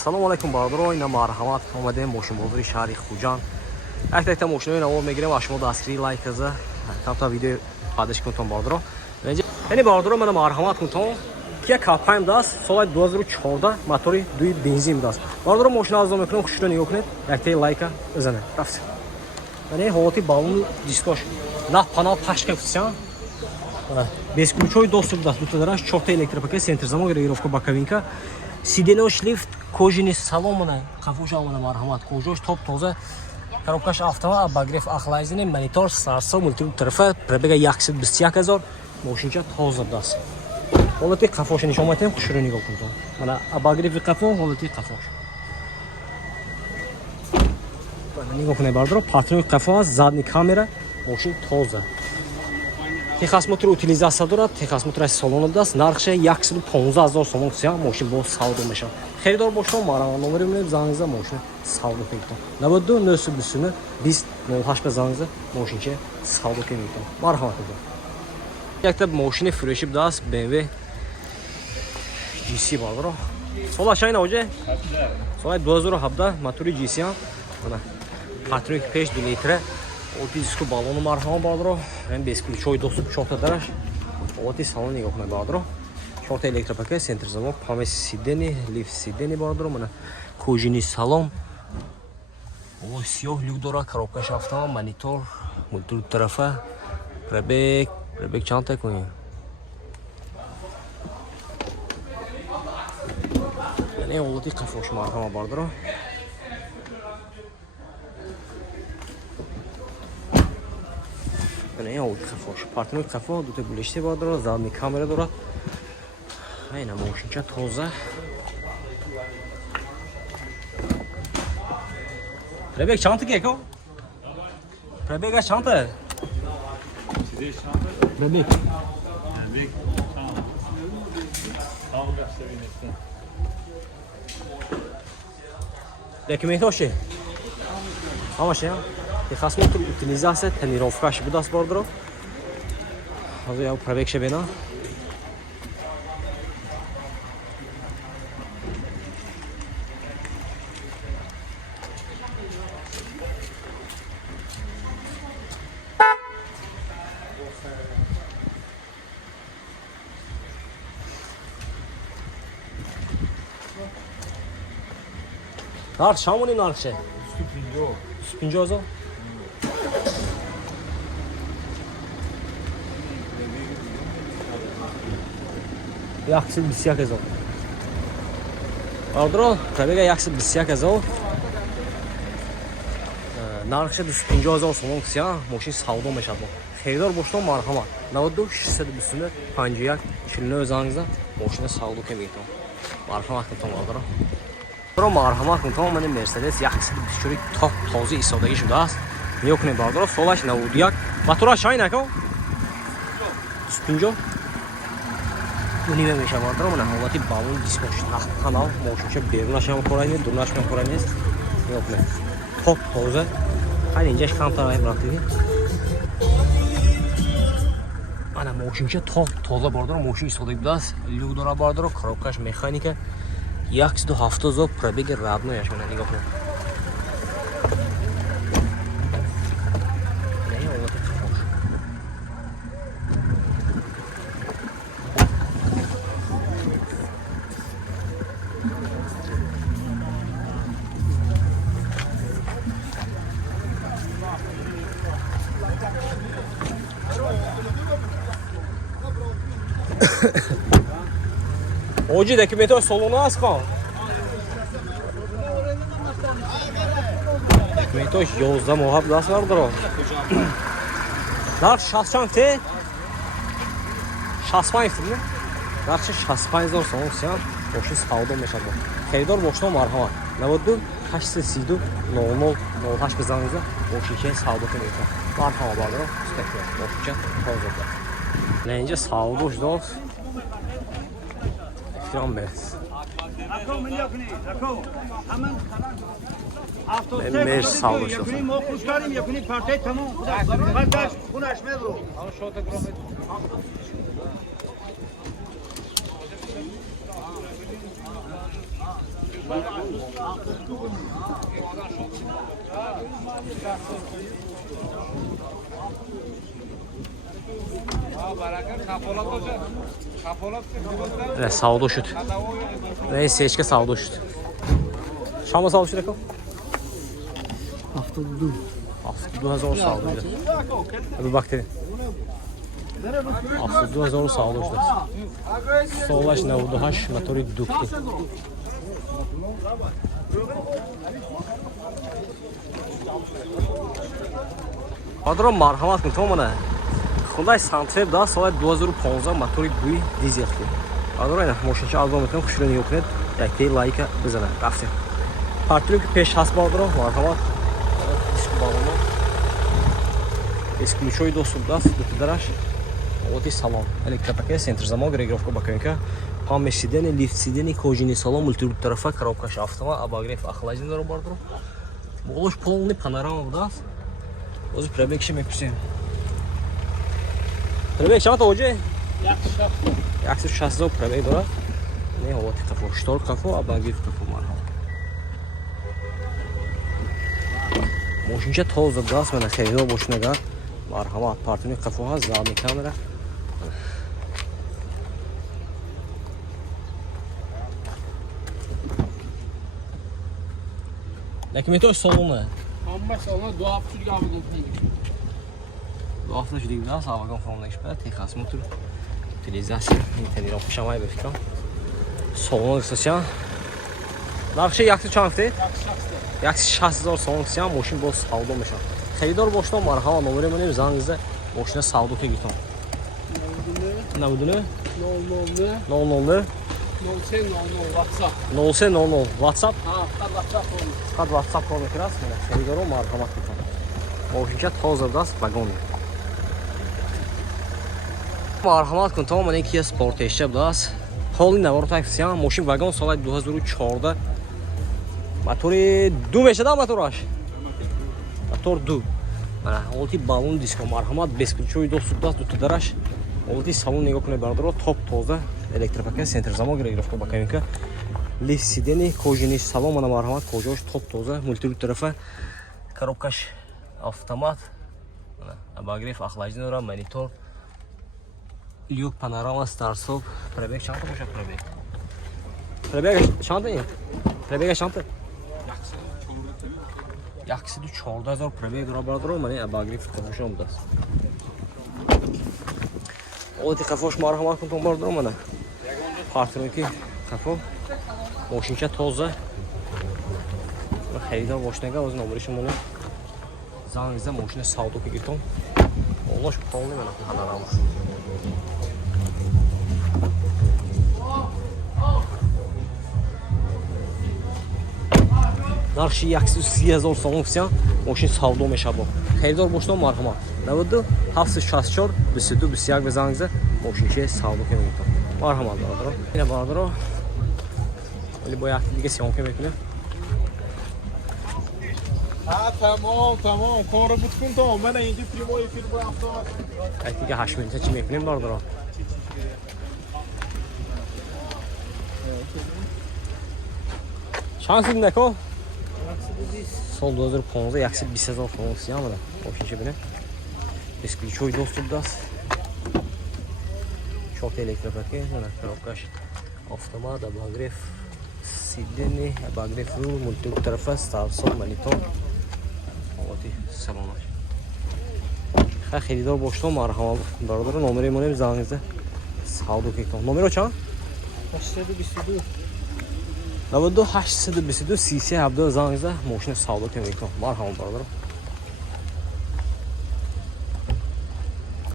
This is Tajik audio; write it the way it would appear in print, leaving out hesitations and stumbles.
салому алайкум бародаро, ина марҳамат омадем мошинбозори шаҳри Хуҷанд. Як-як мошинои наво мегирем ва шумо дастгирии лайк каза камта видео падиш кунтон бародаро. Яъне бародаро мана марҳамат кунтон ки як капайм даст соли 2014 мотори дуи бензин даст. Бародаро мошина арзон мекунам, хушро нигоҳ кунед, яктаи лайка бизанед. Рафт. Яъне ҳолати балони дискош нав панал пашка функсион. Без ключой доступ даст, дута дараш, 4 электропакет, центрзамок, регулировка боковинка, сиденош шлифт, кожаный салон, кафуш амана марҳамат, кожош топ тоза, коробкаш автомат, обогрев охлаждения, монитор, сарсо, мультирул тарафа, пробега 121 000, мошинча тоза даст. Ҳолати қафош нишон метем, хушро нигоҳ кунед. Мана обогрев қафо, ҳолати қафош. Нигоҳ кунед бардро, патрони қафо аст, задни камера, мошин тоза. Техосмотр утилизация дорад, техосмотр салон даст, нархша 115 000 сомон сия, мошин бо савдо мешавад. Херидор бошед, мара номери менем занг за мошин савдо кунед. 92 922 20 08 ба занг за мошинча савдо кунед. Марҳамат кунед. Якта мошини фурӯши даст, BMW GC бардро. Сола чайна оҷе? Соли 2017 мотори GC ам. Мана патрони пеш 2 литр. Оти диску балону марҳамат бардро. Ин без ключой доступ 4 дараш. Оти салон нигоҳ кунед бардро. 4 электропакет, центрзамок, памес сидени, лифт сидени бардро. Мана кожаный салон. Ой, сиёҳ люк дорад, коробкаш автомат, монитор, мультирул тарафа, пробег чанд та кунем. Яъне ҳолати қафош марҳамат бардро. Яъне ҳолати қафош. Партони қафо дута гулешти бардро, задни камера дорад. Айна мошинча тоза. Пробег чанд та геко? Пробега чанд та? Пробег. Документоши. Ҳамаша. Техосмотр утилизация, тонировкаш будаст бардро. Ҳозир я пробег шабена. Нарх шамони нархше? 150 000. Як 21 000. Бардро, пробега 121 000. Нархше 250 000 сомон сия, мошин савдо мешавад. Херидор бошед, марҳамат. 92 629 51 49 занг за, мошина савдо кунед. Марҳамат кунед бардро. Марҳамат кунед, мани Мерседес 124 топ тоза истодагӣ шудааст. Нигоҳ кунед бардро, солаш 91. Мотораш чай нако? 250. Униве мешавад бардро, мана ҳолати балони дискош нах канал, мошинча берунаш ҳам кора нест, дунаш ҳам кора нест. Нигоҳ кунед. Топ тоза. Ҳайли инҷаш камтар аем рафтиги. Мана мошинча топ тоза бардро, мошин истодаги будааст. Люк дора бардро, коробкаш механика. 170 000 пробеги роднояш мана нигоҳ кунед. Оҷи документош солона аст хон? Документош 11 моҳа даст бардро. Нарх 60 те? 65 те? Нархш 65 000 сомон сия, мошин савдо мешавад. Херидор бошед, марҳамат. 92 832 00 08 ба занг за, мошинча савдо кунед. Марҳамат бардро, спектр мошинча тоза даст. На инҷа савдош даст. Фирам бес. Меш савдош даст. Ne savdo şut. Ne seçke savdo şut. Şama savdo şut reklam. Haftada dur. Hafta 2000 savdo şut. Bir bak dedi. Hafta 2000 savdo şut. Solaş ne oldu haş motoru duktu. Adro marhamat kın tamam mı? Hyundai Santa Fe da solat 2015 motoru buy dizel. Adro ne? Moşinçi albom etken kuşlarını yok net. Yakti like bizene. Rafti. Partiyonun ki peş has baldro marhamat. Disk bağlama. Исключой доступ даст до гараж. Вот и салон. Электропакет, центр замок, регулировка бакенка. Память сидения, лифт сидений, кожаный салон, мультируль-тарафа, коробка автомат, обогрев, охлаждение робордро. Болуш полный панорама даст. O'zi prebek ishim yapishim. Prebek chanta o'je? Yaxshi shaszo prebek dora. Ne havo qafo, shtor qafo, abagif qafo marham. Moshincha toza gaz mana xaridor boshnaga marhamat partini qafo ha zami kamera. Lekin metoy salonu. Amma salona 2 haftalık abi götüreyim. 2 hafta şuradaki daha sağ bakın formda işbirliği tekras motor. Utilizasyon, interneti okşamayı bekliyorum. Salonu ısıtacağım. Daha şey yaktı çantayı. Yaktı şahsı zor salonu ısıtacağım. Moşin boz saldı olmuş. Xeridor boşluğum var. Hava numarayı benim zanınızda. Moşine saldı ki gittim. Ne oldu ne? 00 WhatsApp. 00 WhatsApp. Ha, WhatsApp olmuş. Qad WhatsApp konu kiras mana. Xeridor marhamat qildim. Moşincha tozirdas vagon. Marhamat kun tamam mana Kia Sportage blas. Holin navorot aksiyan moşin vagon solat 2004 motori 2 meshada motorash. Motor 2. Mana olti balon disko marhamat besключой доступ даст до гараж. Olti salon него куне бардро топ тоза электропакет центр замок регулировка бакенка. Лифт сидений кожаный салон mana marhamat кожош топ тоза мультируль тарафа коробкаш автомат. Mana обогрев охлаждение монитор. Люк панорама старсоп пробег чанта боша пробег. Пробег чанта не? Пробег чанта. Yaxshisi 4000 prebeg robardro mana обогрев qafashom даст. Oti qafosh marhamat qilib bordro mana. Partiyonki qafo. Moshincha toza. Xaridor boshnaga o'z nomerishimni zangizda mashina savdoga ketdim. Alloh polni mana panorama. Narxi yaxshi 30000 so'm opsiyon mashina savdo meshabo. Xaridor boshdan marhamat. 92 764 22 21 bezangizda mashina savdo qilmoqda. Marhamat bardor. Yine bardor. Öyle bu yaxtiliga syomka bekliyor. Ha tamam. Konu butkun tamam. Ben ince primo efir bu hafta. Yaxtiliga 8 minutcha chim bekliyorum bardor. Şansın ne ko? Sol 2015 yaxshi 20000 so'm opsiyon mana. O'shancha bilan. Исключой доступ даст. Чёрт электропакет, mana коробкаш автомат, обогрев сидений, обогрев руль, мультируль тарафа, старсоп, монитор. Вот и салон. Xaridor boshdan marhamat barodar nomerimni ham zangizda savdo qildim. Nomeri qancha? 822. 92 822 cc 17 zangizda mashina savdo qildim. Marhamat barodar.